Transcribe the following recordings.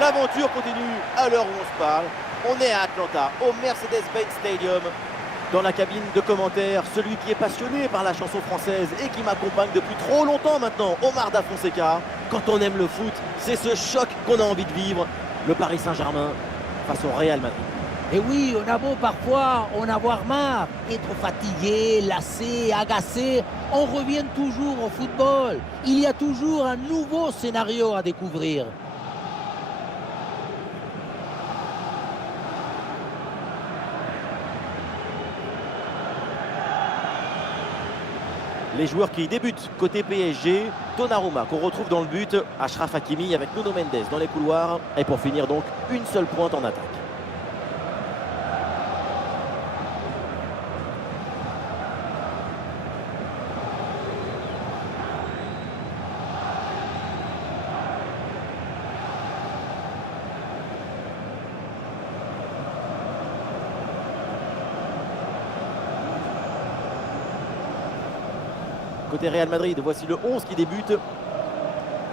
L'aventure continue à l'heure où on se parle. On est à Atlanta, au Mercedes-Benz Stadium. Dans la cabine de commentaires, celui qui est passionné par la chanson française et qui m'accompagne depuis trop longtemps maintenant, Omar Da Fonseca. Quand on aime le foot, c'est ce choc qu'on a envie de vivre. Le Paris Saint-Germain face au Real Madrid. Et oui, on a beau parfois en avoir marre, être fatigué, lassé, agacé, on revient toujours au football. Il y a toujours un nouveau scénario à découvrir. Les joueurs qui débutent côté PSG, Donnarumma qu'on retrouve dans le but, Achraf Hakimi avec Nuno Mendes dans les couloirs. Et pour finir donc, une seule pointe en attaque. Côté Real Madrid, voici le 11 qui débute.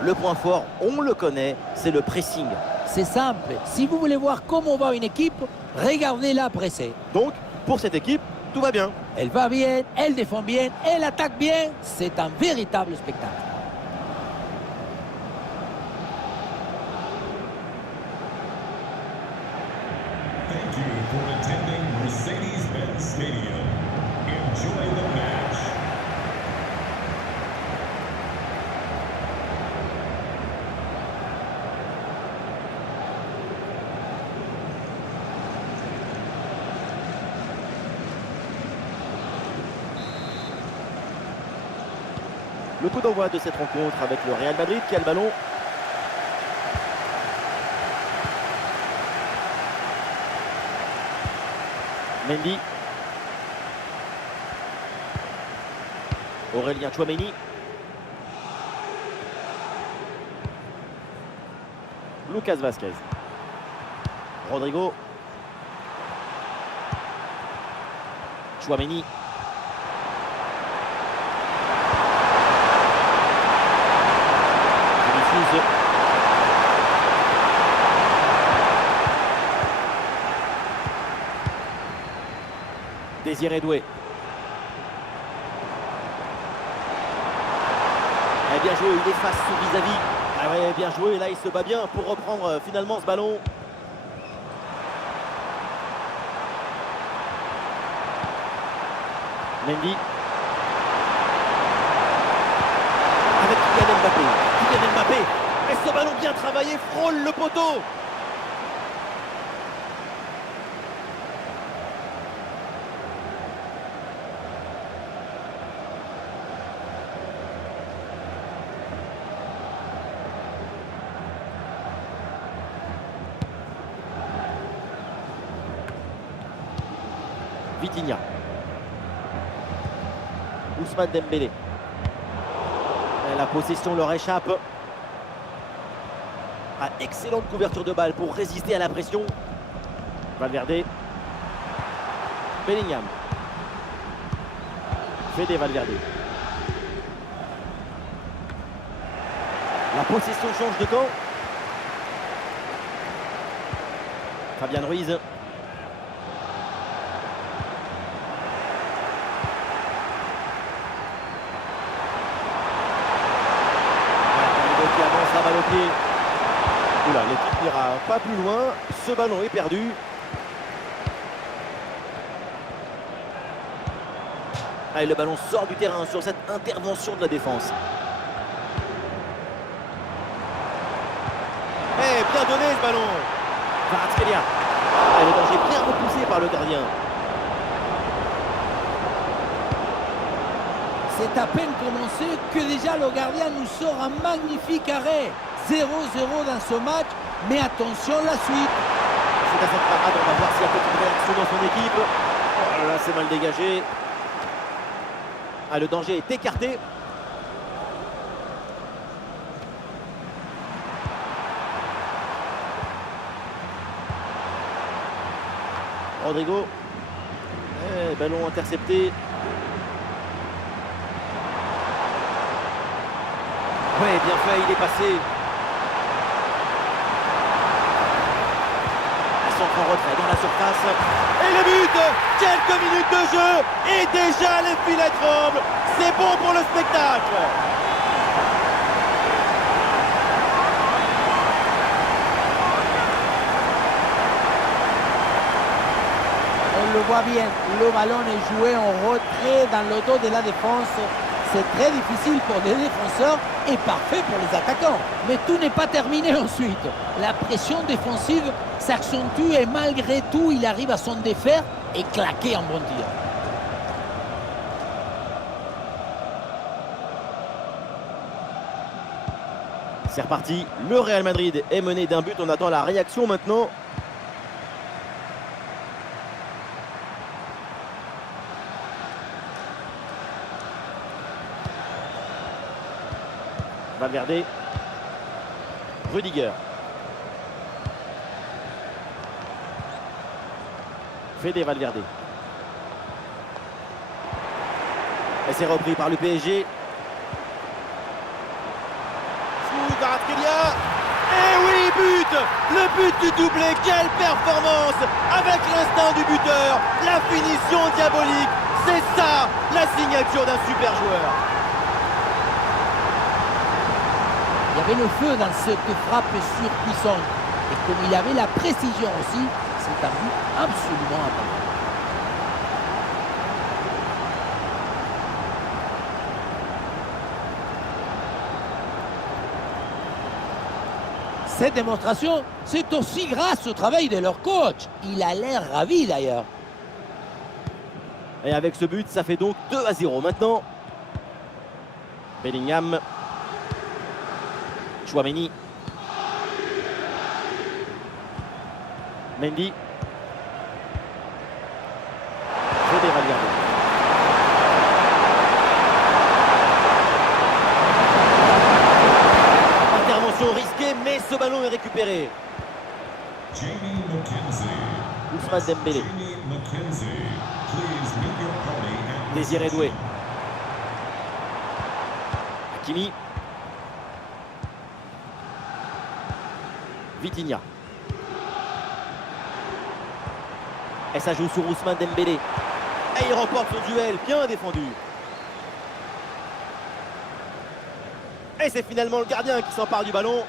Le point fort, on le connaît, c'est le pressing. C'est simple, si vous voulez voir comment va une équipe, regardez-la presser. Donc, pour cette équipe, tout va bien. Elle va bien, elle défend bien, elle attaque bien, c'est un véritable spectacle. Thank you for attending Mercedes-Benz Stadium. Enjoy the match. Le coup d'envoi de cette rencontre avec le Real Madrid qui a le ballon. Mendy. Aurélien Tchouaméni. Lucas Vazquez. Rodrigo. Tchouaméni. Désiré Doué. Eh bien joué, il efface son vis-à-vis. Ah ouais, bien joué, là il se bat bien pour reprendre finalement ce ballon. Mendy. Avec Kylian Mbappé. Kylian Mbappé. Et ce ballon bien travaillé frôle le poteau. Vitinha. Ousmane Dembélé. Et la possession leur échappe. Ah, excellente couverture de balle pour résister à la pression. Valverde. Bellingham. Fede Valverde. La possession change de camp. Fabian Ruiz. Qui avance la balle au pied. Oula, l'équipe n'ira pas plus loin. Ce ballon est perdu. Allez, le ballon sort du terrain sur cette intervention de la défense. Eh, bien donné ce ballon. Kvaratskhelia. Ah, le danger bien repoussé par le gardien. C'est à peine commencé que déjà le gardien nous sort un magnifique arrêt. 0-0 dans ce match, mais attention la suite. C'est à cette parade, on va voir s'il y a peut-être une réaction dans son équipe. Oh là là, c'est mal dégagé. Ah, le danger est écarté. Rodrigo. Ballon intercepté. Ouais, bien fait, il est passé. en retrait dans la surface. Et le but! Quelques minutes de jeu et déjà les filets tremblent. C'est bon pour le spectacle. On le voit bien, le ballon est joué en retrait dans le dos de la défense. C'est très difficile pour les défenseurs et parfait pour les attaquants. Mais tout n'est pas terminé ensuite. La pression défensive s'accentue et malgré tout, il arrive à s'en défaire et claquer un bon tir. C'est reparti, le Real Madrid est mené d'un but, on attend la réaction maintenant. Valverde, Rudiger, Fede Valverde. Et c'est repris par le PSG. Kvaratskhelia. Et oui, but! Le but du doublé, quelle performance! Avec l'instinct du buteur, la finition diabolique, c'est ça la signature d'un super joueur. Il y avait le feu dans cette frappe surpuissante. Et comme il avait la précision aussi, c'est un but absolument imparable. Cette démonstration, c'est aussi grâce au travail de leur coach. Il a l'air ravi d'ailleurs. Et avec ce but, ça fait donc 2-0 maintenant. Bellingham. Chouameni. Mendy. Fede Valverde. Intervention risquée, mais ce ballon est récupéré. Jamie McKenzie. Ousmane Dembélé. Jamie McKenzie, please meet your party at Désiré Doué. Hakimi. Vitinha. Et ça joue sur Ousmane Dembélé. Et il remporte son duel, bien défendu. Et c'est finalement le gardien qui s'empare du ballon.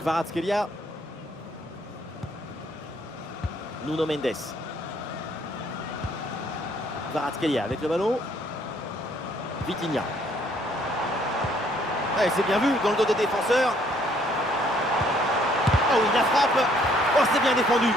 Kvaratskhelia. Nuno Mendes. Kvaratskhelia avec le ballon. Vitinha. Ouais, c'est bien vu dans le dos des défenseurs. Oh oui, la frappe. Oh, c'est bien défendu.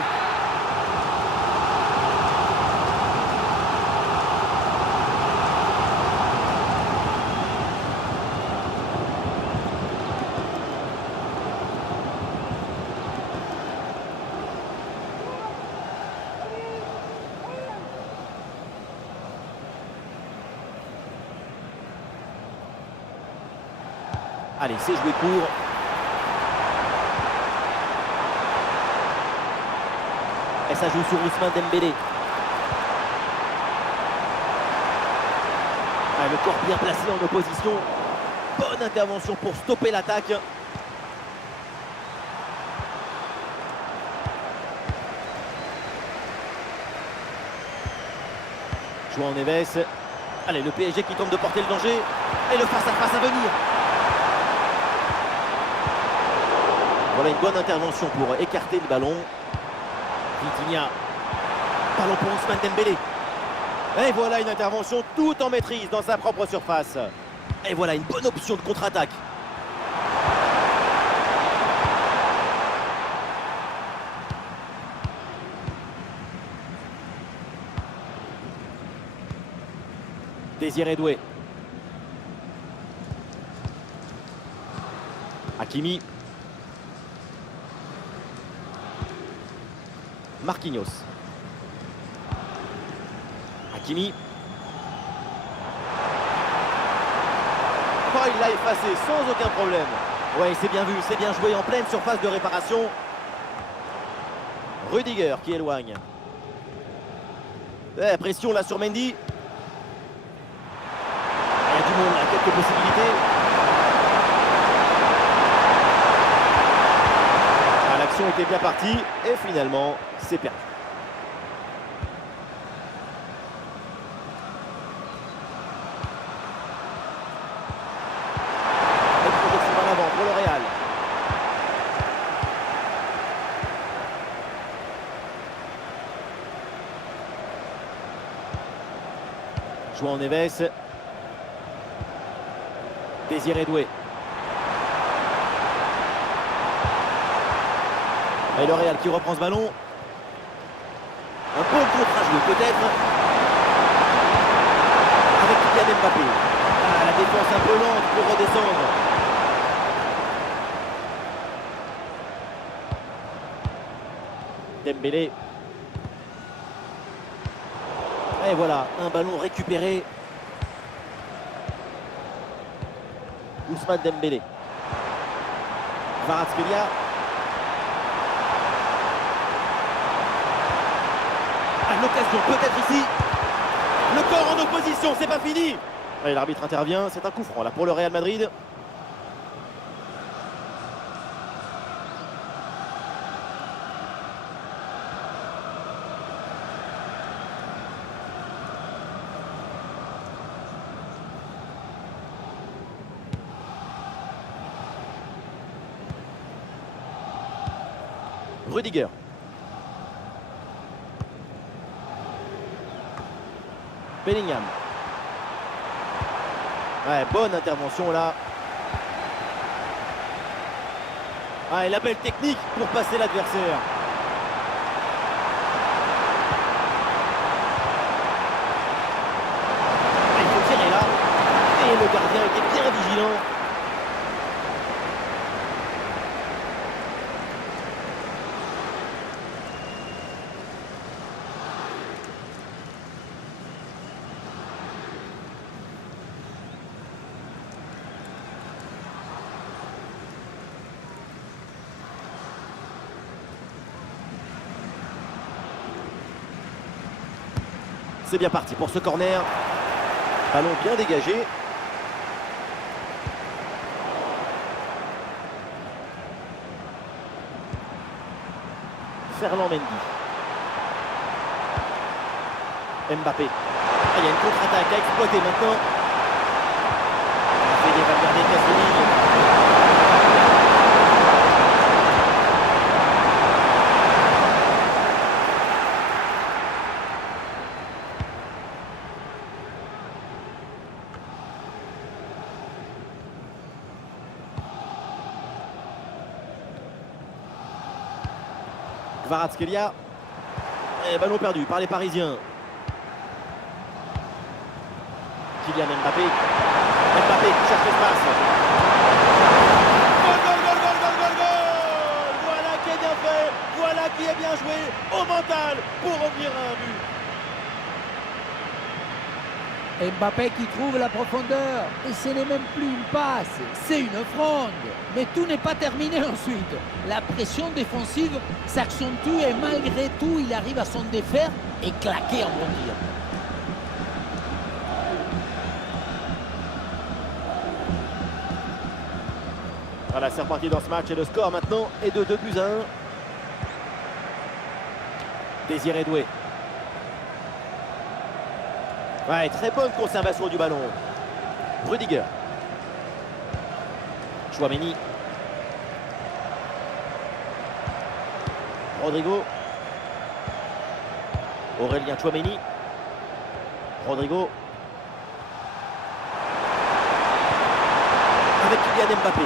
Allez, c'est joué court. Et ça joue sur Ousmane Dembélé. Ah, le corps bien placé en opposition. Bonne intervention pour stopper l'attaque. João Neves. Allez, le PSG qui tente de porter le danger. Et le face-à-face à venir. Voilà une bonne intervention pour écarter le ballon. Vitinha. Ballon pour Ousmane Dembélé. Et voilà une intervention tout en maîtrise dans sa propre surface. Et voilà une bonne option de contre-attaque. Désiré Doué. Hakimi. Marquinhos. Hakimi. Oh, il l'a effacé sans aucun problème. Ouais, c'est bien vu, c'est bien joué en pleine surface de réparation. Rudiger qui éloigne. Pression là sur Mendy. Il y a du monde, là, quelques possibilités. C'était bien parti et finalement, c'est perdu. Et projection en avant pour le Real. João Neves. Désiré Doué. Et le Real qui reprend ce ballon. Un bon contre à jouer peut-être. Avec Kylian Mbappé. Ah, la défense un peu lente pour redescendre. Dembélé. Et voilà, un ballon récupéré. Ousmane Dembélé. Kvaratskhelia. À l'occasion, peut-être ici. Le corps en opposition, c'est pas fini. Et l'arbitre intervient, c'est un coup franc là pour le Real Madrid. Rudiger. Bellingham. Ouais, bonne intervention là. Ah, et la belle technique pour passer l'adversaire. Il faut tirer là. Et le gardien était bien vigilant. C'est bien parti pour ce corner. Ballon bien dégagé. Ferland Mendy. Mbappé. Ah, il y a une contre-attaque à exploiter maintenant. Fede Valverde casse les lignes. Kvaratskhelia. Et ballon perdu par les Parisiens. Kylian Mbappé. Mbappé qui cherche l'espace. Goal, goal, goal, goal, goal, goal, goal. Voilà qui est bien fait. Voilà qui est bien joué au mental pour revenir à un but. Mbappé qui trouve la profondeur. Et ce n'est même plus une passe, c'est une fronde. Mais tout n'est pas terminé ensuite. La pression défensive s'accentue et malgré tout, il arrive à s'en défaire et claquer en bon tir. Voilà, c'est reparti dans ce match et le score maintenant est de 2-1. Désiré Doué. Ouais, très bonne conservation du ballon. Rudiger. Tchouaméni. Rodrigo. Aurélien Tchouaméni. Rodrigo. Avec Kylian Mbappé.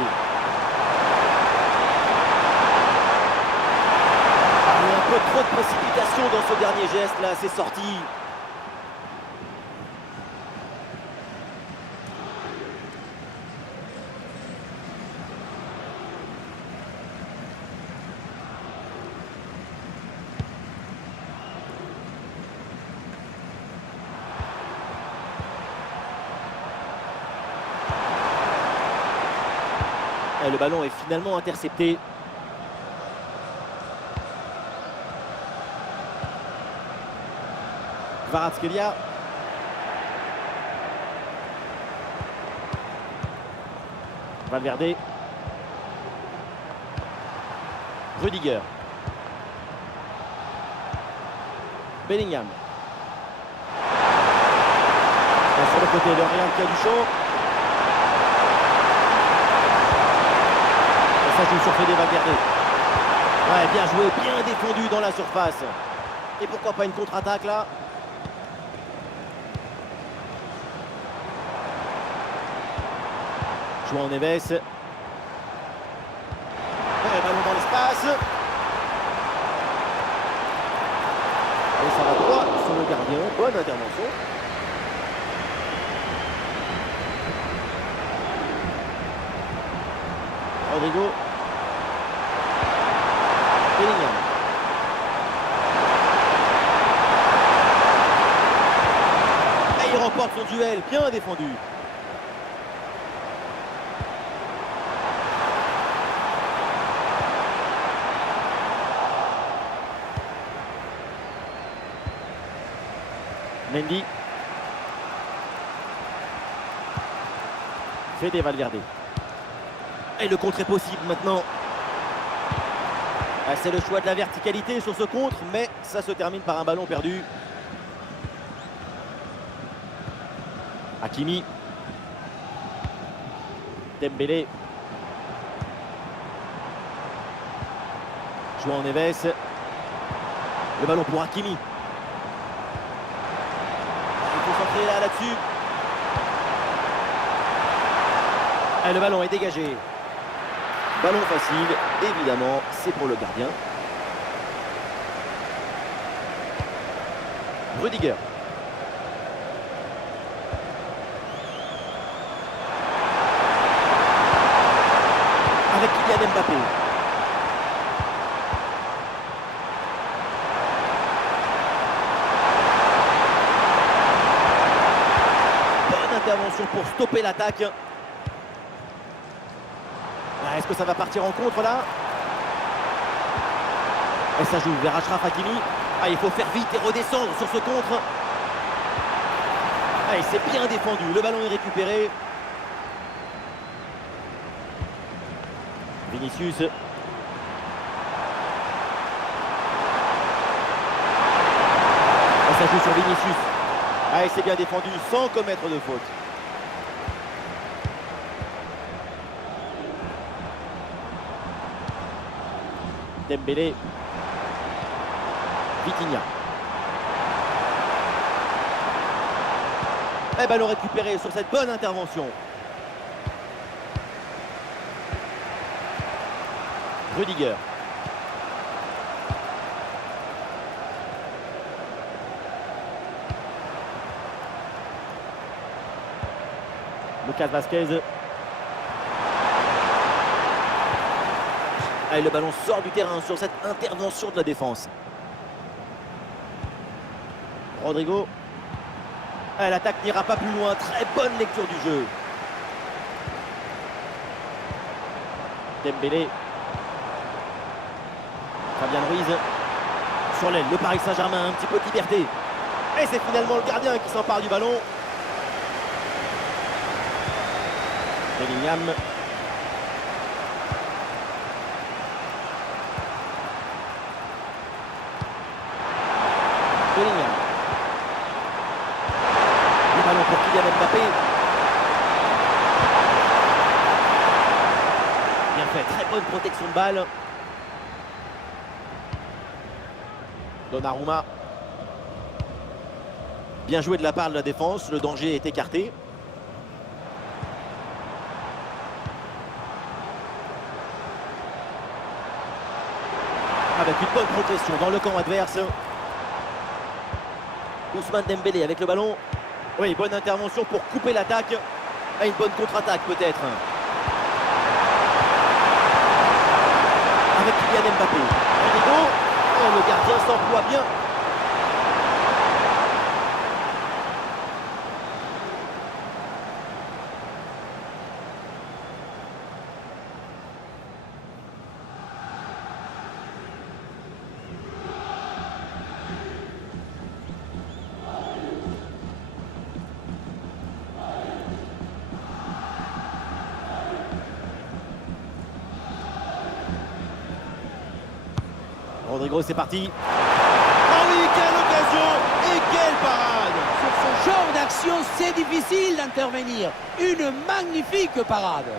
Il y a un peu trop de précipitation dans ce dernier geste là, c'est sorti. Et le ballon est finalement intercepté. Kvaratskhelia. Valverde. Rudiger. Bellingham. Et sur le côté, le Real qui a du chaud. Et ça joue sur Fede Valverde. Ouais, bien joué, bien défendu dans la surface. Et pourquoi pas une contre-attaque là? João Neves. Et ballon dans l'espace. Et ça va droit sur le gardien. Bonne intervention. Rodrigo. Bellingham. Et il remporte son duel. Bien défendu. Mendy. Fede Valverde. Et le contre est possible maintenant. Ah, c'est le choix de la verticalité sur ce contre, mais ça se termine par un ballon perdu. Hakimi. Dembélé. João Neves. Le ballon pour Hakimi. Là-dessus. Et le ballon est dégagé. Ballon facile, évidemment, c'est pour le gardien. Rudiger. Avec Kylian Mbappé. Intervention pour stopper l'attaque. Est-ce que ça va partir en contre là? Et ça joue vers Achraf Hakimi. Ah, il faut faire vite et redescendre sur ce contre. Ah, il s'est bien défendu. Le ballon est récupéré. Vinicius. Et ça joue sur Vinicius. Ah, il s'est bien défendu sans commettre de faute. Dembélé. Vitinha. Et ballon récupéré sur cette bonne intervention. Rudiger. Lucas Vazquez. Et le ballon sort du terrain sur cette intervention de la défense. Rodrigo. Et l'attaque n'ira pas plus loin. Très bonne lecture du jeu. Dembélé. Fabien Ruiz. Sur l'aile, le Paris Saint-Germain, un petit peu de liberté. Et c'est finalement le gardien qui s'empare du ballon. Bellingham. Bellingham. Le ballon pour Kylian Mbappé. Bien fait, très bonne protection de balle. Donnarumma. Bien joué de la part de la défense, le danger est écarté. Avec une bonne progression dans le camp adverse. Ousmane Dembélé avec le ballon. Oui, bonne intervention pour couper l'attaque. Et une bonne contre-attaque peut-être. Avec Kylian Mbappé. Rodrigo. Oh, le gardien s'emploie bien. Rodrigo, c'est parti. Oh oui, quelle occasion! quelle parade! Sur ce genre d'action, c'est difficile d'intervenir. Une magnifique parade.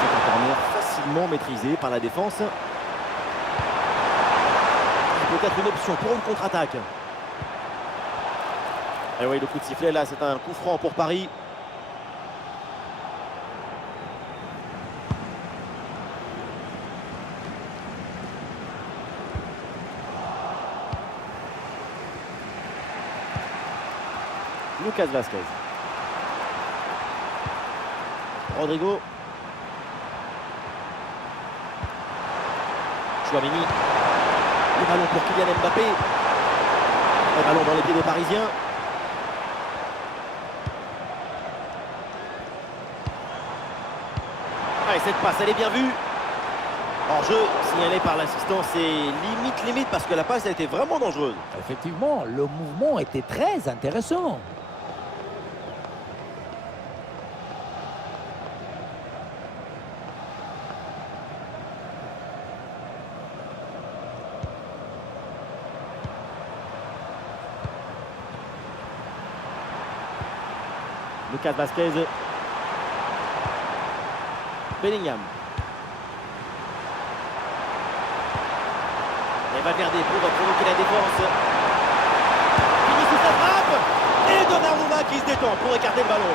C'est un corner facilement maîtrisé par la défense. Peut-être une option pour une contre-attaque. Et oui, le coup de sifflet là, c'est un coup franc pour Paris. Lucas Vazquez. Rodrigo. Chouameni. Le ballon pour Kylian Mbappé. Le ballon dans les pieds des Parisiens. Et cette passe, elle est bien vue. Hors-jeu, signalé par l'assistant, c'est limite parce que la passe a été vraiment dangereuse. Effectivement, le mouvement était très intéressant. Lucas Vazquez. Bellingham. Et Valverde pour provoquer la défense. Vinicius la frappe. Et Donnarumma qui se détend pour écarter le ballon.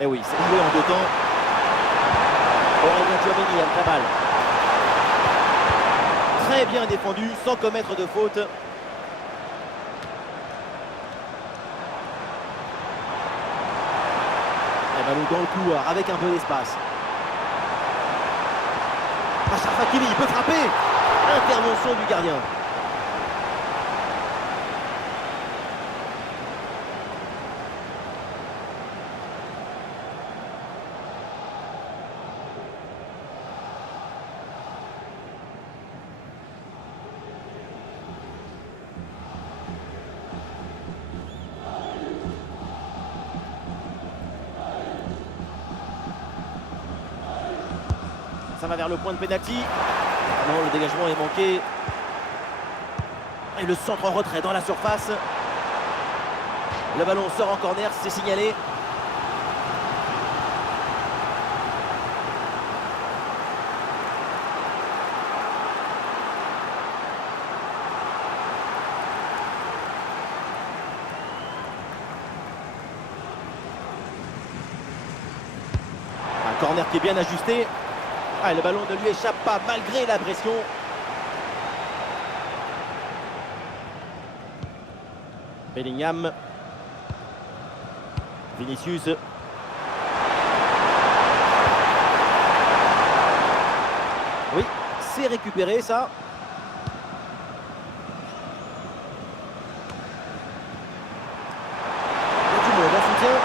Et oui, c'est joué en deux temps. Aurélien Tchouaméni a la balle. Très bien défendu, sans commettre de faute. Un ballon dans le couloir avec un peu d'espace. Achraf Hakimi, il peut frapper. Intervention du gardien. Ça va vers le point de pénalty. Non, le dégagement est manqué. Et le centre en retrait dans la surface. Le ballon sort en corner, c'est signalé. Un corner qui est bien ajusté. Ah, le ballon ne lui échappe pas malgré la pression. Bellingham. Vinicius. Oui, c'est récupéré ça. Il y a du monde en soutien.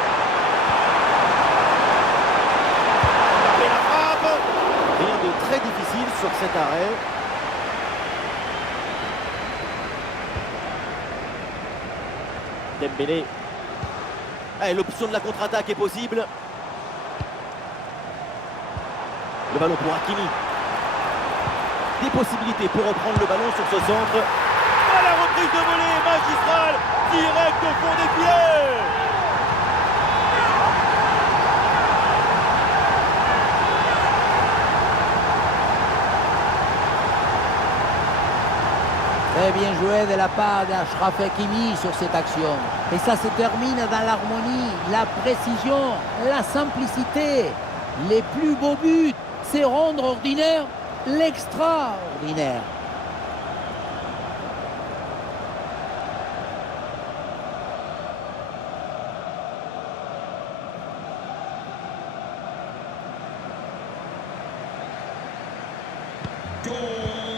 Très difficile sur cet arrêt. Dembélé. Ah, l'option de la contre-attaque est possible. Le ballon pour Hakimi. Des possibilités pour reprendre le ballon sur ce centre. Ah, la reprise de volée magistrale, direct au fond des pieds. Très bien joué de la part d'Achraf Hakimi sur cette action. Et ça se termine dans l'harmonie, la précision, la simplicité. Les plus beaux buts, c'est rendre ordinaire l'extraordinaire.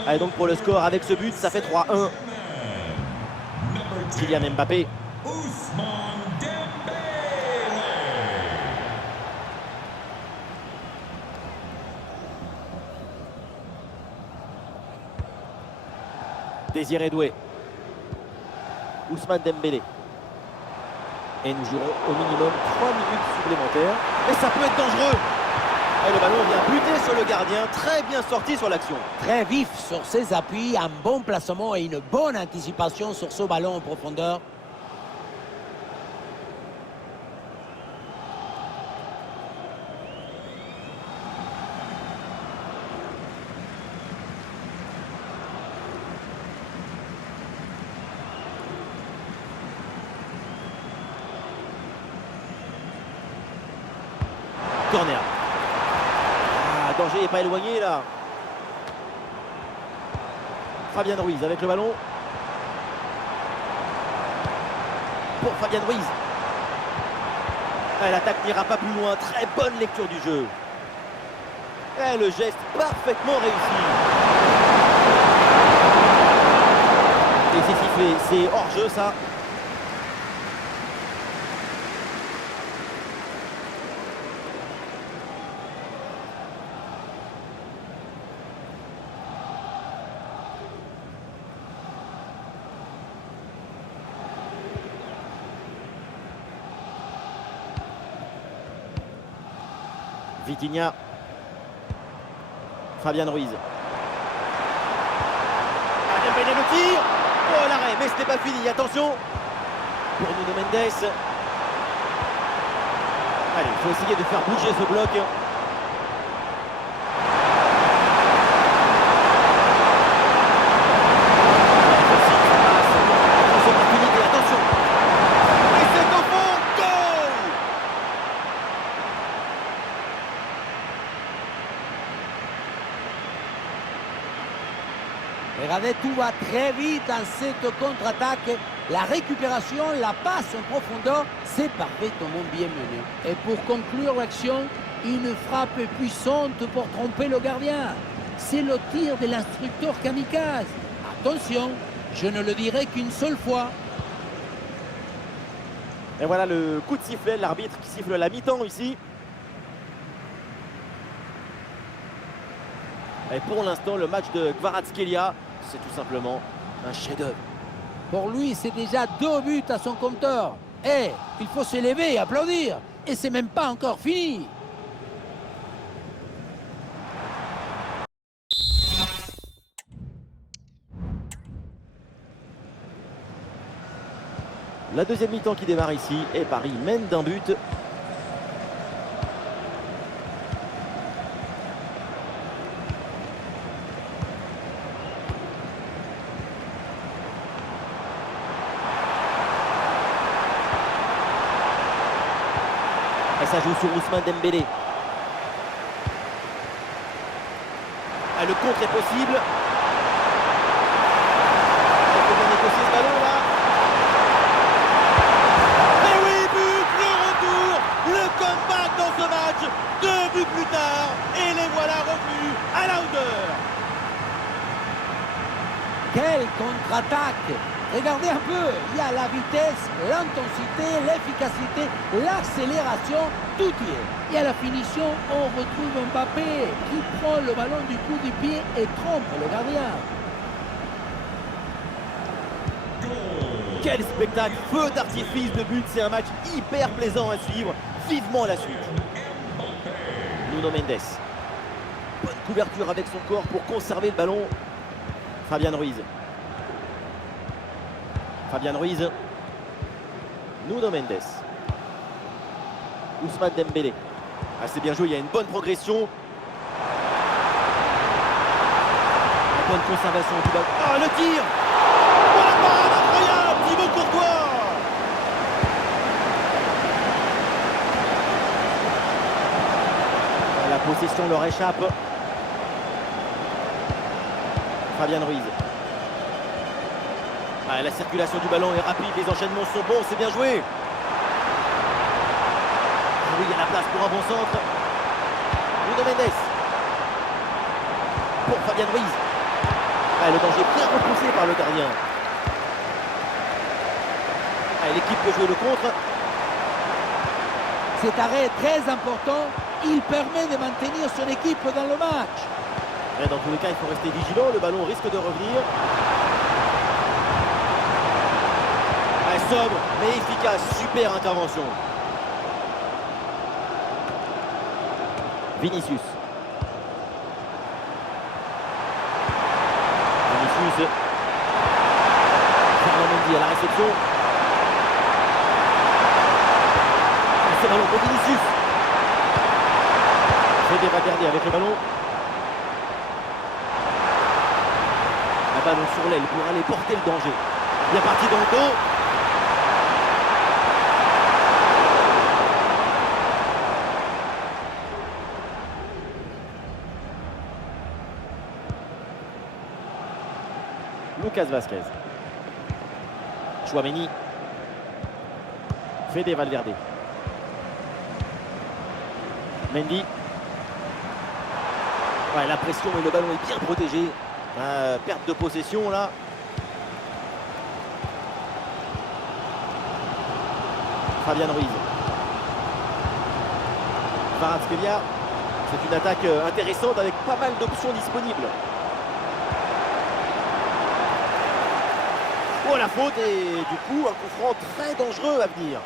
Allez, donc pour le score, avec ce but, ça fait 3-1. Kylian Mbappé. Ousmane Dembélé. Désiré Doué. Ousmane Dembélé. Et nous jouerons au minimum 3 minutes supplémentaires. Et ça peut être dangereux. Et le ballon vient buter sur le gardien. Très bien sorti sur l'action. Très vif sur ses appuis, un bon placement et une bonne anticipation sur ce ballon en profondeur. Corner. Ah, danger n'est pas éloigné là. Fabien Ruiz avec le ballon. Pour Fabien Ruiz. Ah, l'attaque n'ira pas plus loin. Très bonne lecture du jeu. Et le geste parfaitement réussi. Et c'est sifflé. C'est hors-jeu ça. Vitinha. Fabien Ruiz. Dembélé le tir. Oh l'arrêt, mais ce n'est pas fini. Attention pour Nuno Mendes. Allez, il faut essayer de faire bouger ce bloc. Attention. Et c'est au fond. Goal. Regardez, tout va très vite dans cette contre-attaque. La récupération, la passe en profondeur, c'est parfaitement bien mené. Et pour conclure l'action, une frappe puissante pour tromper le gardien. C'est le tir de l'instructeur kamikaze. Attention, je ne le dirai qu'une seule fois. Et voilà le coup de sifflet, l'arbitre qui siffle la mi-temps ici. Et pour l'instant, le match de Kvaratskhelia, c'est tout simplement un chef-d'œuvre. Pour lui, c'est déjà 2 buts à son compteur. Et il faut s'élever et applaudir. Et c'est même pas encore fini. La deuxième mi-temps qui démarre ici et Paris mène d'un but. Et ça joue sur Ousmane Dembélé. Ah, le contre est possible. Il faut bien négocier ce ballon là. Et oui, but, le retour, le comeback dans ce match. 2 buts plus tard et les voilà revenus à la hauteur. Quelle contre-attaque! Regardez un peu, il y a la vitesse, l'intensité, l'efficacité, l'accélération, tout y est. Et à la finition, on retrouve Mbappé qui prend le ballon du coup du pied et trompe le gardien. Quel spectacle, feu d'artifice de but, c'est un match hyper plaisant à suivre. Vivement la suite. Nuno Mendes. Bonne couverture avec son corps pour conserver le ballon. Fabien Ruiz. Fabien Ruiz. Nuno Mendes. Ousmane Dembélé. Ah, c'est bien joué, il y a une bonne progression. Une bonne conservation du ballon. Oh, le tir! Oh, la parade incroyable! Thibaut Courtois! La possession leur échappe. Fabien Ruiz. Ah, la circulation du ballon est rapide, les enchaînements sont bons, c'est bien joué. Ah oui, il y a la place pour un bon centre. Nuno Mendes. pour Fabian Ruiz. Ah, le danger bien repoussé par le gardien. Ah, l'équipe peut jouer le contre. Cet arrêt est très important. Il permet de maintenir son équipe dans le match. Mais dans tous les cas, il faut rester vigilant. Le ballon risque de revenir. Ah, sobre, mais efficace. Super intervention. Vinicius. Ferland Mendy à la réception. C'est ballon pour Vinicius. Fede Valverde avec le ballon. Un ballon sur l'aile pour aller porter le danger. Bien parti dans le dos. Lucas Vazquez. Tchouaméni. Fede Valverde. Mendy. Ouais, la pression et le ballon est bien protégé. Perte de possession là. Fabian Ruiz. Kvaratskhelia. C'est une attaque intéressante avec pas mal d'options disponibles. Oh, la faute et du coup un coup franc très dangereux à venir.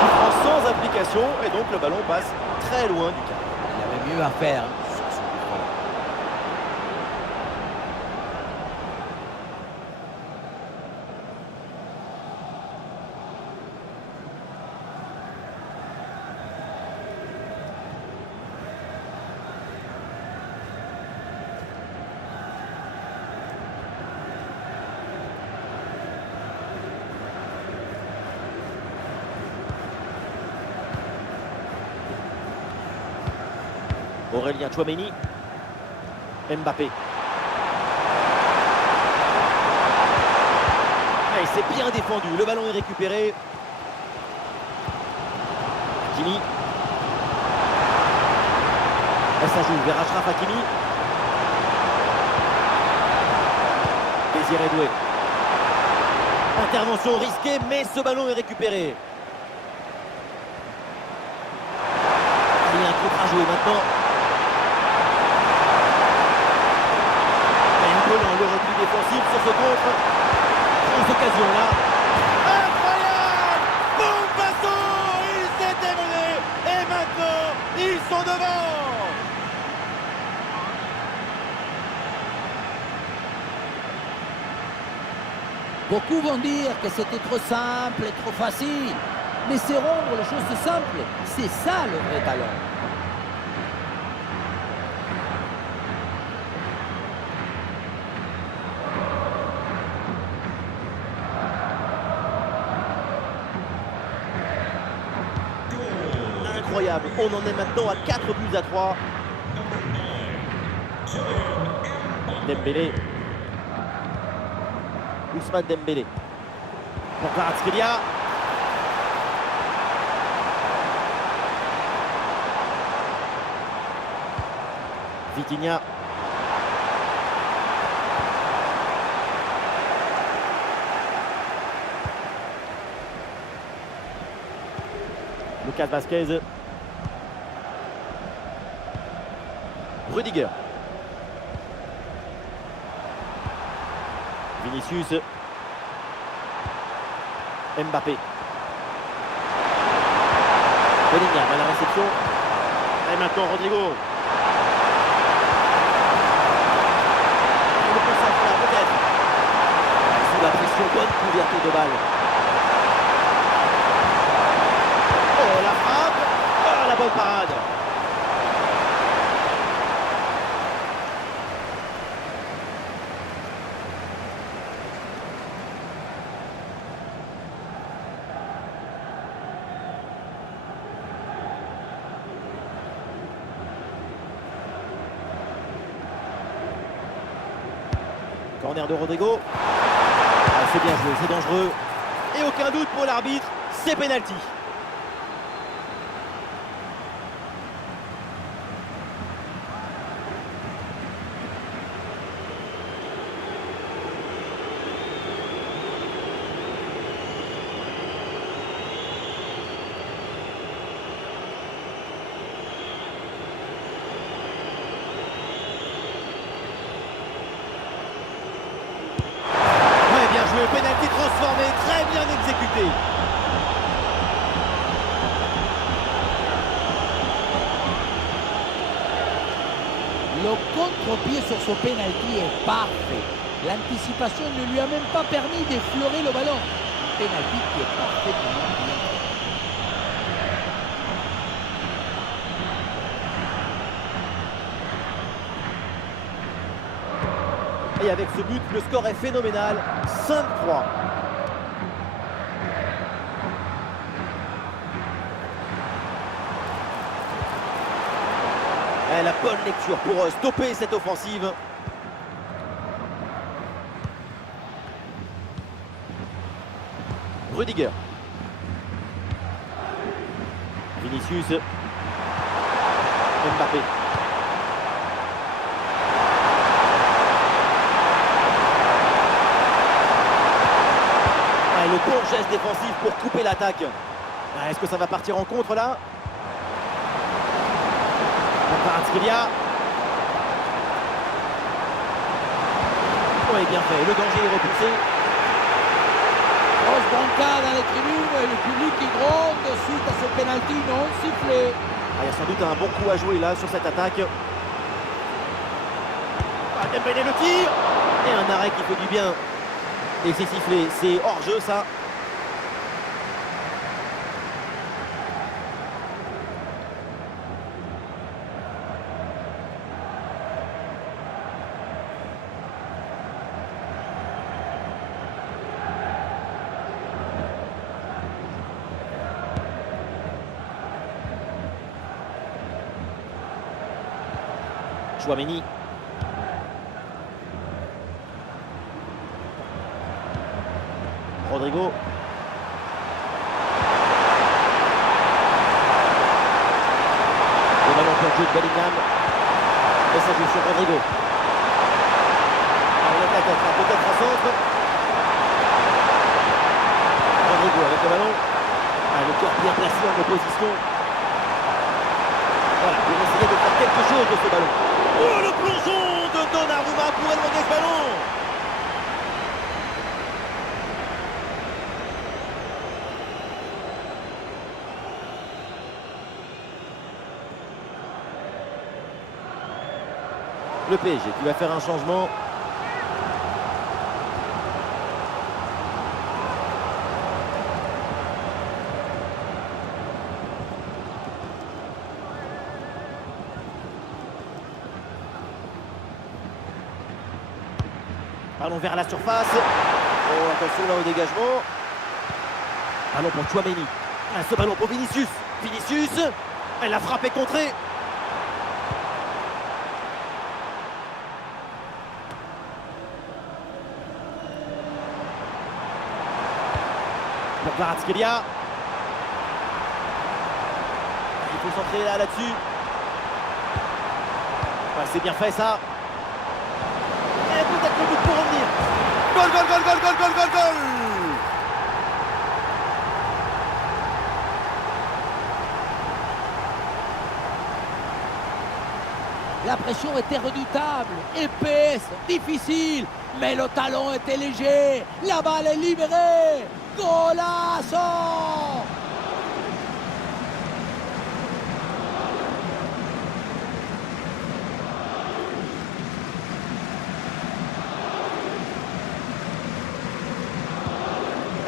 Coup franc sans application et donc le ballon passe très loin du cadre. Il y avait mieux à faire sur ce coup franc. Aurélien Tchouaméni. Mbappé. Et c'est bien défendu. Le ballon est récupéré. Hakimi. Et ça joue vers Achraf Hakimi. Désiré Doué. Intervention risquée, mais ce ballon est récupéré. Il y a un contre à jouer maintenant. Le repli défensif sur ce contre. Grosse occasion là. Incroyable! Bon passant! Ils s'étaient menés et maintenant ils sont devant! Beaucoup vont dire que c'était trop simple et trop facile. Mais c'est rendre les choses simples. C'est ça le vrai talent. Incroyable, on en est maintenant à 4 buts à 3. Dembélé. Ousmane Dembélé. Pour Kvaratskhelia. Vitinha. Lucas Vazquez. Rudiger. Vinicius. Mbappé. Bellingham à la réception. Et maintenant Rodrigo. Le concentre là peut-être. Sous la pression, bonne couverture de balle. Oh la frappe. Oh la bonne parade. Corner de Rodrigo. Ah, c'est bien joué, c'est dangereux. Et aucun doute pour l'arbitre, c'est pénalty. sur ce penalty est parfait. L'anticipation ne lui a même pas permis d'effleurer le ballon. Penalty qui est parfaitement bien. Et avec ce but, le score est phénoménal, 5-3. Et la bonne lecture pour stopper cette offensive. Rudiger. Vinicius. Mbappé. Le bon geste défensif pour couper l'attaque. Est-ce que ça va partir en contre là? Kvaratskhelia. Oui, bien fait. Le danger est repoussé. Grosse bronca dans les tribunes et le public qui gronde suite à ce penalty non sifflé. Il y a sans doute un bon coup à jouer là sur cette attaque. Dembélé le tir. Et un arrêt qui fait du bien. Et c'est sifflé, c'est hors-jeu ça. Chouameni. Rodrigo. Le ballon perdu de Bellingham. Et ça joue sur Rodrigo. Peut-être un centre. Rodrigo avec le ballon. Le corps bien placé en opposition. Voilà, pour essayer de faire quelque chose de ce ballon. Oh, le plongeon de Donnarumma pour éloigner ce ballon. Le PSG qui va faire un changement. Ballon vers la surface. Oh, attention là au dégagement. Ballon pour Chouameni. Ce ballon pour Vinicius. Vinicius. Elle a frappé contrée. Pour Kvaratskhelia. Il faut centrer là-dessus. C'est bien fait ça. Et peut-être le but pour revenir. Goal, goal, goal, goal, goal, goal, goal, goal. La pression était redoutable, épaisse, difficile, mais le talon était léger. La balle est libérée. Golazo!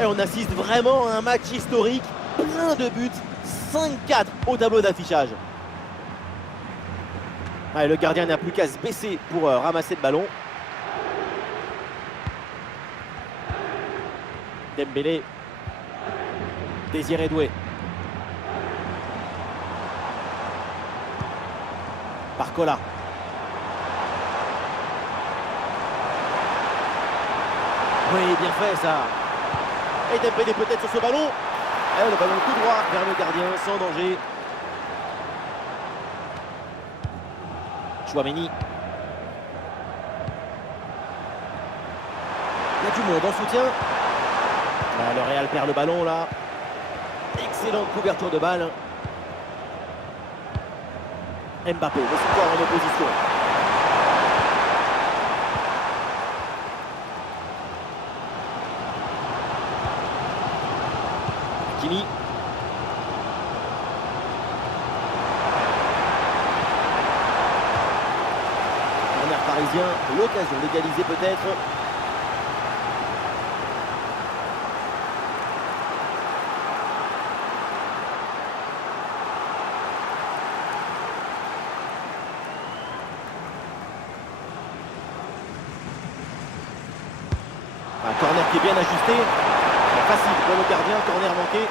Et on assiste vraiment à un match historique, plein de buts, 5-4 au tableau d'affichage. Le gardien n'a plus qu'à se baisser pour ramasser le ballon. Dembélé. Désiré Doué. Barcola. Oui, bien fait ça. Et Dembélé peut-être sur ce ballon. Et le ballon tout droit vers le gardien sans danger. Chouameni. Il y a du monde en soutien. Le Real perd le ballon là. Excellente couverture de balle. Mbappé, le support en opposition. Kimi. Corner Parisiens l'occasion d'égaliser peut-être. Un corner qui est bien ajusté. Facile pour le gardien, corner manqué.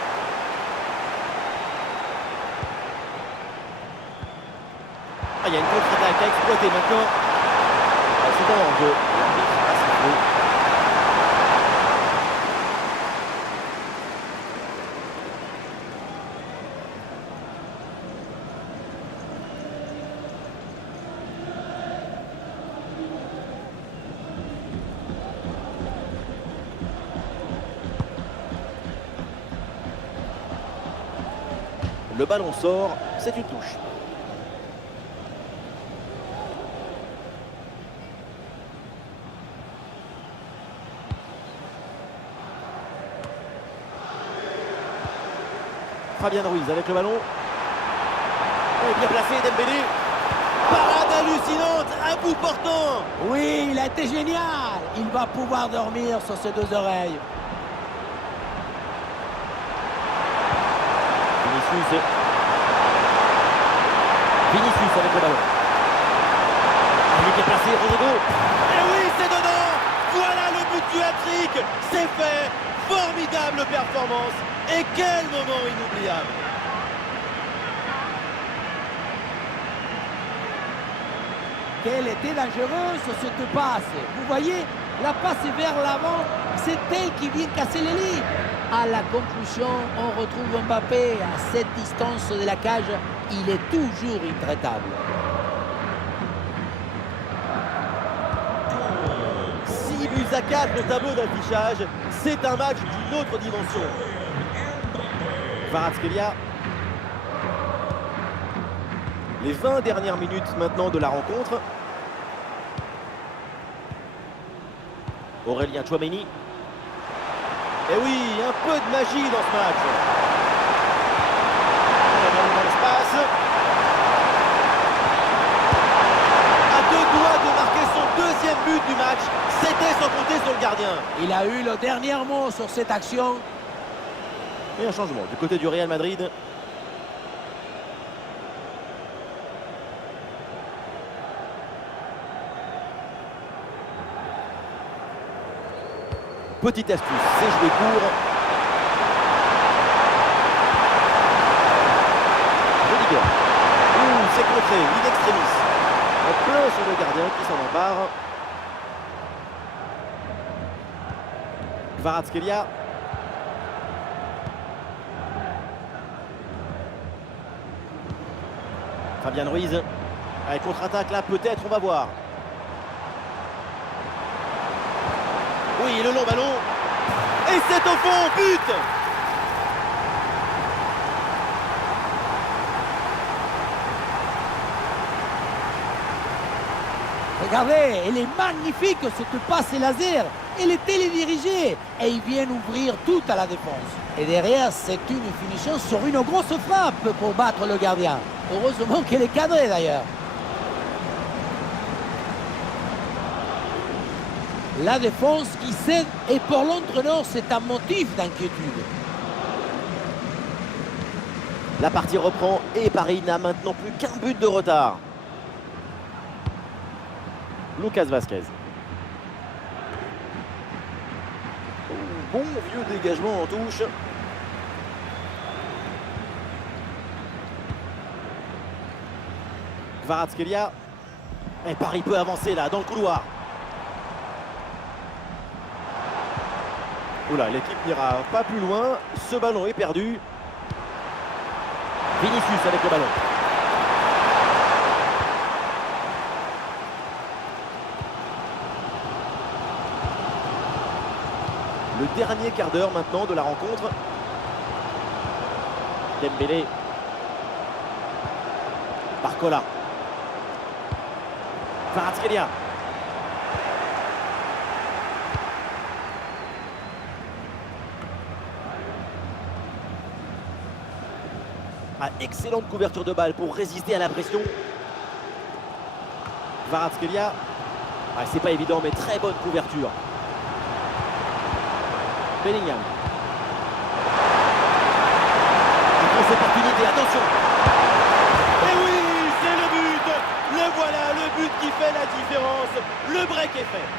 Ah, il y a une contre-attaque à exploiter maintenant. Ah, c'est un hors-jeu. L'arbitre a sifflé. Le ballon sort, c'est une touche. Fabien Ruiz avec le ballon. Et bien placé Dembélé. Parade hallucinante, à bout portant. Oui, il a été génial. Il va pouvoir dormir sur ses deux oreilles. Vinicius avec le ballon. Il est placé, Rodrigo. Et oui, c'est dedans. Voilà le but du hat-trick. C'est fait. Formidable performance. Et quel moment inoubliable. Quelle était dangereuse cette passe. Vous voyez, la passe est vers l'avant. C'est elle qui vient casser les lignes. À la conclusion, on retrouve Mbappé à cette distance de la cage. Il est toujours intraitable. 6 buts à 4 au tableau d'affichage. C'est un match d'une autre dimension. Kvaratskhelia. Les 20 dernières minutes maintenant de la rencontre. Aurélien Tchouaméni. Et oui, un peu de magie dans ce match. Dans l'espace. À deux doigts de marquer son deuxième but du match. C'était sans compter sur le gardien. Il a eu le dernier mot sur cette action. Et un changement du côté du Real Madrid. Petite astuce, c'est joué court. Rudiger. C'est contré, in extremis. En plein sur le gardien qui s'en empare. Kvaratskhelia. Fabien Ruiz. Allez, contre-attaque là, peut-être, on va voir. Oui, le long ballon. Et c'est au fond, but! Regardez, elle est magnifique cette passe laser. Elle est télédirigée et ils viennent ouvrir tout à la défense. Et derrière, c'est une finition sur une grosse frappe pour battre le gardien. Heureusement qu'elle est cadrée d'ailleurs. La défense qui cède et pour l'entraîneur, c'est un motif d'inquiétude. La partie reprend et Paris n'a maintenant plus qu'un but de retard. Lucas Vazquez. Bon vieux dégagement en touche. Kvaratskhelia. Et Paris peut avancer là, dans le couloir. Oula, l'équipe n'ira pas plus loin. Ce ballon est perdu. Vinicius avec le ballon. Le dernier quart d'heure maintenant de la rencontre. Dembélé. Barcola. Kvaratskhelia. Ah, excellente couverture de balle pour résister à la pression. Kvaratskhelia. Ah, c'est pas évident, mais très bonne couverture. Bellingham. Une grosse opportunité, attention. Et oui, c'est le but. Le voilà, le but qui fait la différence. Le break est fait.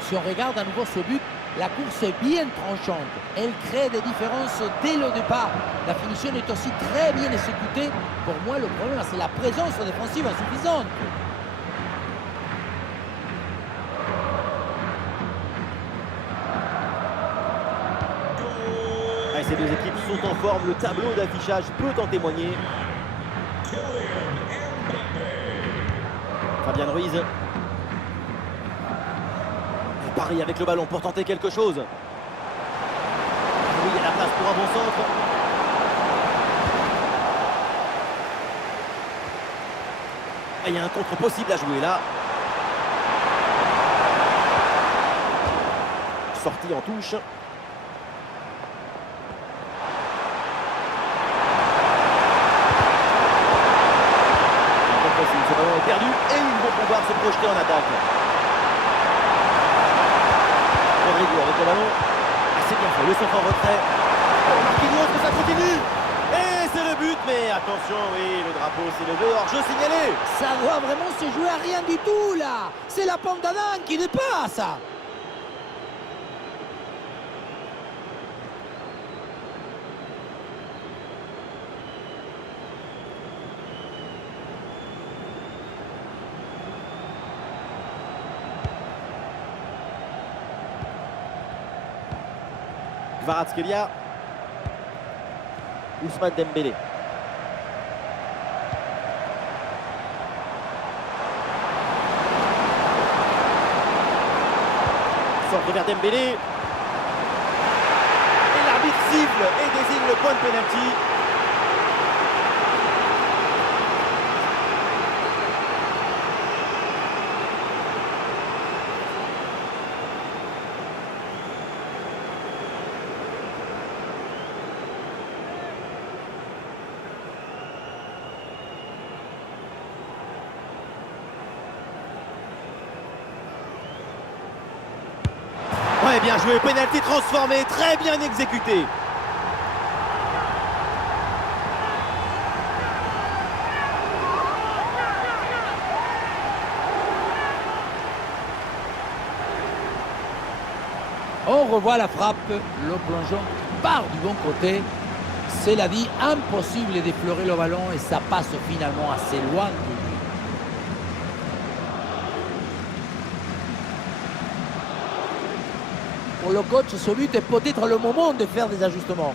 Si on regarde à nouveau ce but, la course est bien tranchante. Elle crée des différences dès le départ. La finition est aussi très bien exécutée. Pour moi, le problème, c'est la présence défensive insuffisante. Ah, ces deux équipes sont en forme. Le tableau d'affichage peut en témoigner. Fabien Ruiz. Paris avec le ballon pour tenter quelque chose. Oui, il y a la place pour un bon centre. Et il y a un contre possible à jouer là. Sortie en touche. Ce ballon est perdu et ils vont pouvoir se projeter en attaque. Rodrigo avec le ballon. C'est bien fait, le centre en retrait. Marquinhos, que ça continue. Et c'est le but, mais attention, oui, le drapeau s'est levé, hors-jeu signalé. Ça doit vraiment se jouer à rien du tout là. C'est la pomme d'Adam qui dépasse. Kvaratskhelia. Ousmane Dembélé. Centre vers Dembélé. Et l'arbitre siffle et désigne le point de pénalty. Ouais, bien joué, pénalty transformé, très bien exécuté. On revoit la frappe, le plongeon part du bon côté. C'est la vie, impossible d'effleurer le ballon et ça passe finalement assez loin du but. Pour le coach, ce but est peut-être le moment de faire des ajustements.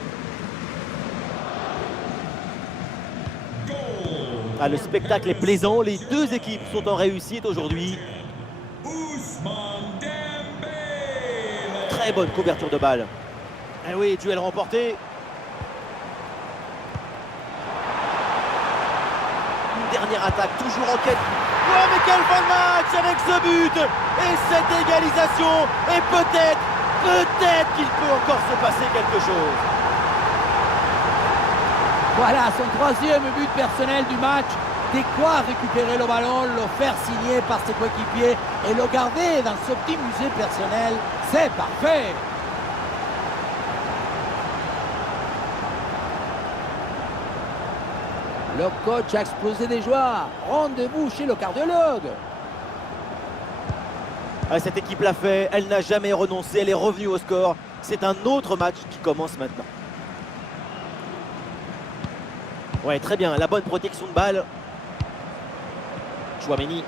Ah, le spectacle est plaisant, les deux équipes sont en réussite aujourd'hui. Ousmane Dembélé. Très bonne couverture de balle. Eh oui, duel remporté. Une dernière attaque, toujours en quête. Ouais, mais quelle fin de match avec ce but et cette égalisation. Et peut-être qu'il peut encore se passer quelque chose. Voilà son troisième but personnel du match. De quoi récupérer le ballon, le faire signer par ses coéquipiers et le garder dans ce petit musée personnel. C'est parfait. Le coach a explosé des joies. Rendez-vous chez le cardiologue. Ah, cette équipe l'a fait, elle n'a jamais renoncé, elle est revenue au score. C'est un autre match qui commence maintenant. Ouais, très bien, la bonne protection de balle. Chouameni.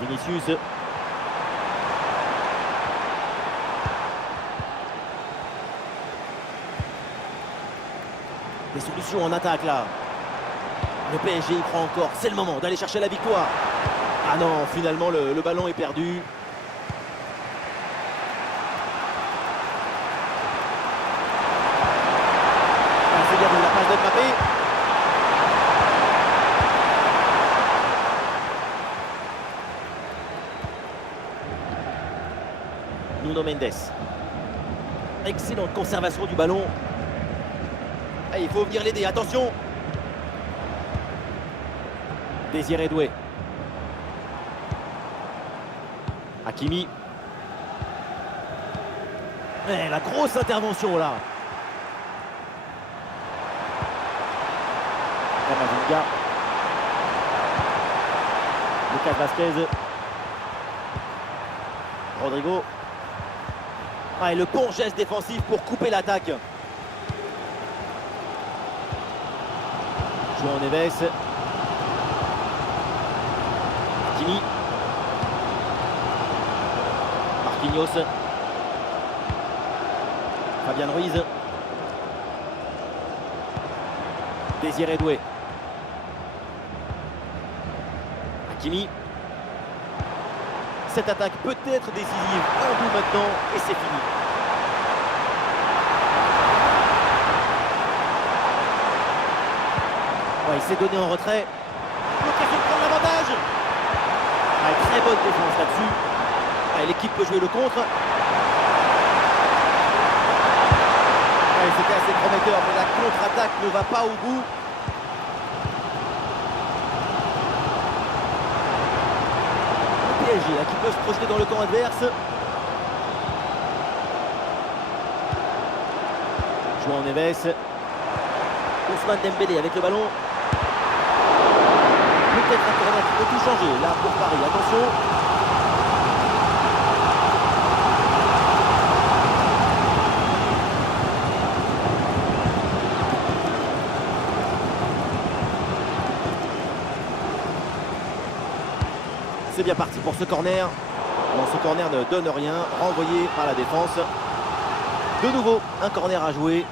Vinicius. Des solutions en attaque là. Le PSG y croit encore, c'est le moment d'aller chercher la victoire. Ah non, finalement le ballon est perdu. Ah, c'est bien de la passe de Mbappé. Nuno Mendes. Excellente conservation du ballon. Et il faut venir l'aider, attention. Désiré Doué. Hakimi. Et la grosse intervention là. Camavinga. Lucas Vazquez. Rodrigo. Ah, et le bon geste défensif pour couper l'attaque. João Neves. Hakimi. Marquinhos. Fabian Ruiz. Désiré Doué. Hakimi. Cette attaque peut être décisive. Un but maintenant et c'est fini. Ouais, il s'est donné en retrait. L'occasion de prendre l'avantage. Ah, très bonne défense là-dessus. Ah, l'équipe peut jouer le contre. Ah, c'était assez prometteur, mais la contre-attaque ne va pas au bout. PSG là, qui peut se projeter dans le camp adverse. João Neves. Ousmane Dembélé avec le ballon. Peut-être un corner qui peut tout changer là pour Paris. Attention. C'est bien parti pour ce corner. Non, ce corner ne donne rien. Renvoyé par la défense. De nouveau, un corner à jouer.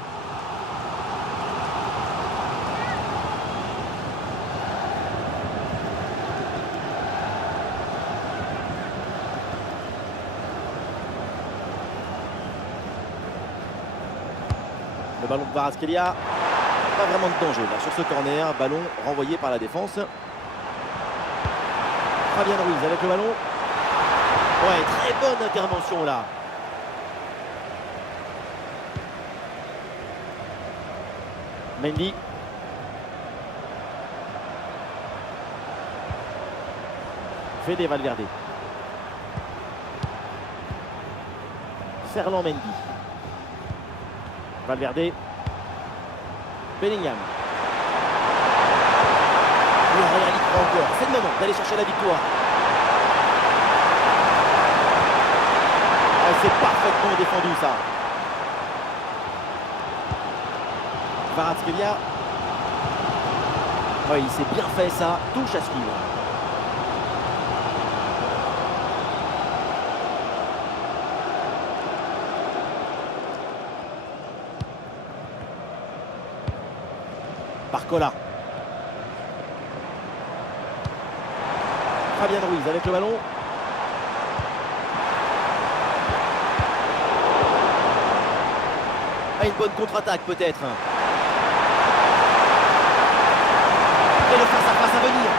Le ballon de Kvaratskhelia. Pas vraiment de danger là sur ce corner. Ballon renvoyé par la défense. Fabian Ruiz avec le ballon. Ouais, très bonne intervention là. Mendy. Fede Valverde. Ferland Mendy. Valverde. Bellingham. Le Real y croit encore. C'est le moment d'aller chercher la victoire. Oh, c'est parfaitement défendu ça. Kvaratskhelia. Oh, il s'est bien fait ça. Touche à suivre. Barcola. Fabian Ruiz avec le ballon. Ah, une bonne contre-attaque peut-être. Et le face-à-face à venir.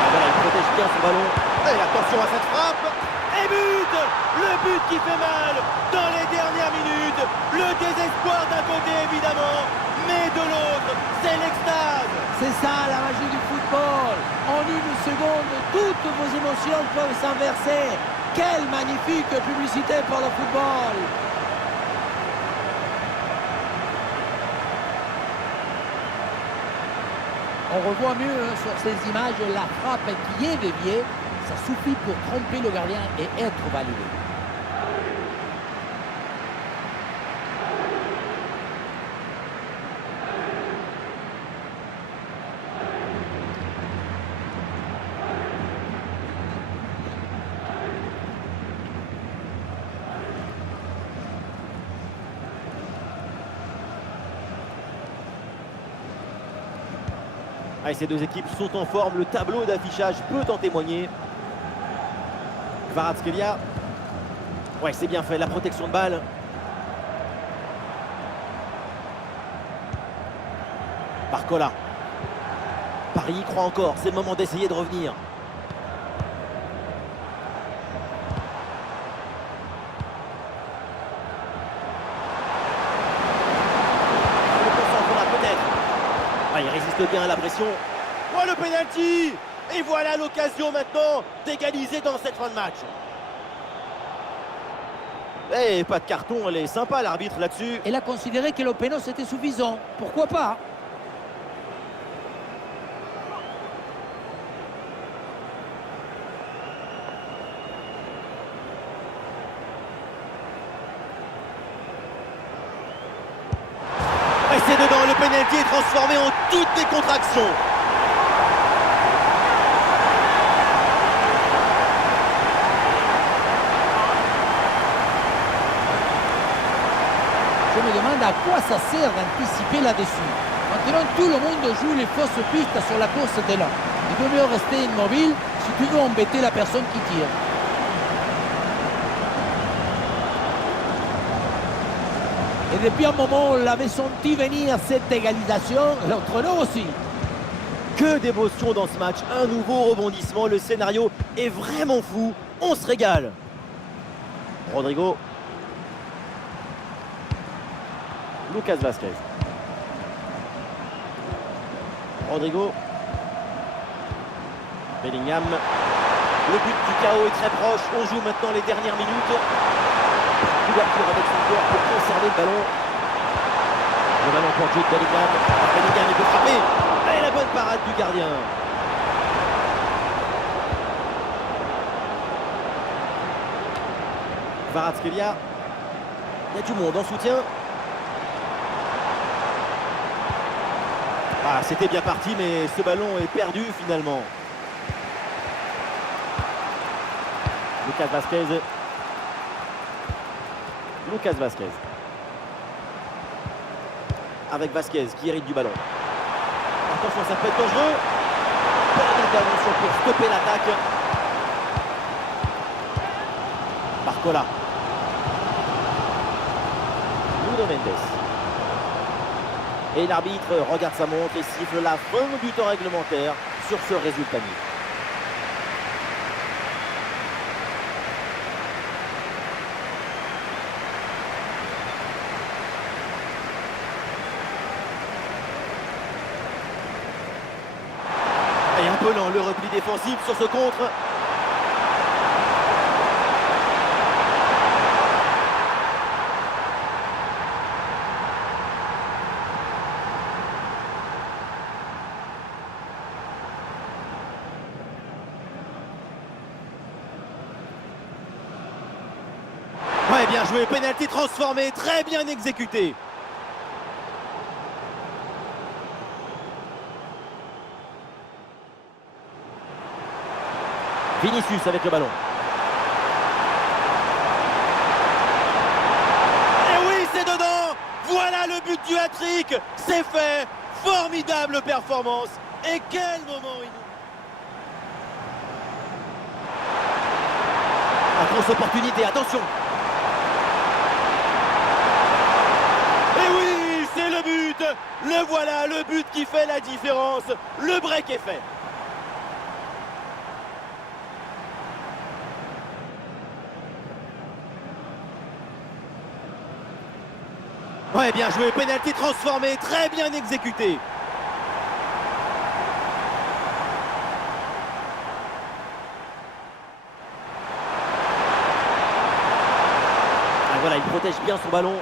Ah, voilà, il protège bien son ballon. Et attention à cette frappe. Et but! Le but qui fait mal dans les dernières minutes. Le désespoir d'un côté évidemment, mais de l'autre, c'est l'extase. C'est ça la magie du football. En une seconde, toutes vos émotions peuvent s'inverser. Quelle magnifique publicité pour le football. On revoit mieux sur ces images la frappe qui est déviée. Ça suffit pour tromper le gardien et être validé. Allez, ces deux équipes sont en forme. Le tableau d'affichage peut en témoigner. Kvaratskhelia. Ouais, c'est bien fait, la protection de balle. Barcola. Paris y croit encore, c'est le moment d'essayer de revenir. il résiste bien à la pression. Oh, le penalty! Et voilà l'occasion maintenant d'égaliser dans cette fin de match. Eh, pas de carton, elle est sympa l'arbitre là-dessus. Elle a considéré que le péno c'était suffisant. Pourquoi pas? Et c'est dedans, le penalty est transformé en toute décontraction. Je me demande à quoi ça sert d'anticiper là-dessus. Maintenant, tout le monde joue les fausses pistes sur la course d'élan. Il vaut mieux rester immobile si tu veux embêter la personne qui tire. Et depuis un moment, on l'avait senti venir cette égalisation, l'autre aussi. Que d'émotion dans ce match, un nouveau rebondissement, le scénario est vraiment fou, on se régale. Rodrigo. Lucas Vazquez. Rodrigo. Bellingham. Le but du chaos est très proche, on joue maintenant les dernières minutes. Couverture avec son corps pour conserver le ballon. Le ballon pour Jude Bellingham. Bellingham, il peut frapper. Et la bonne parade du gardien. Kvaratskhelia. Il y a du monde en soutien. Ah, c'était bien parti, mais ce ballon est perdu finalement. Lucas Vazquez. Lucas Vazquez. Avec Vazquez qui hérite du ballon. Attention, ça peut être dangereux. Bonne intervention pour stopper l'attaque. Barcola. Nuno Mendes. Et l'arbitre regarde sa montre et siffle la fin du temps réglementaire sur ce résultat nul. Et un peu lent le repli défensif sur ce contre. Ouais, bien joué, pénalty transformé, très bien exécuté. Vinicius avec le ballon. Et oui, c'est dedans. Voilà le but du hat-trick. C'est fait. Formidable performance. Et quel moment inouï. La grosse opportunité, attention. Et oui, c'est le but. Le voilà, le but qui fait la différence. Le break est fait. Ouais, bien joué, pénalty transformé, très bien exécuté. Ah, voilà, il protège bien son ballon.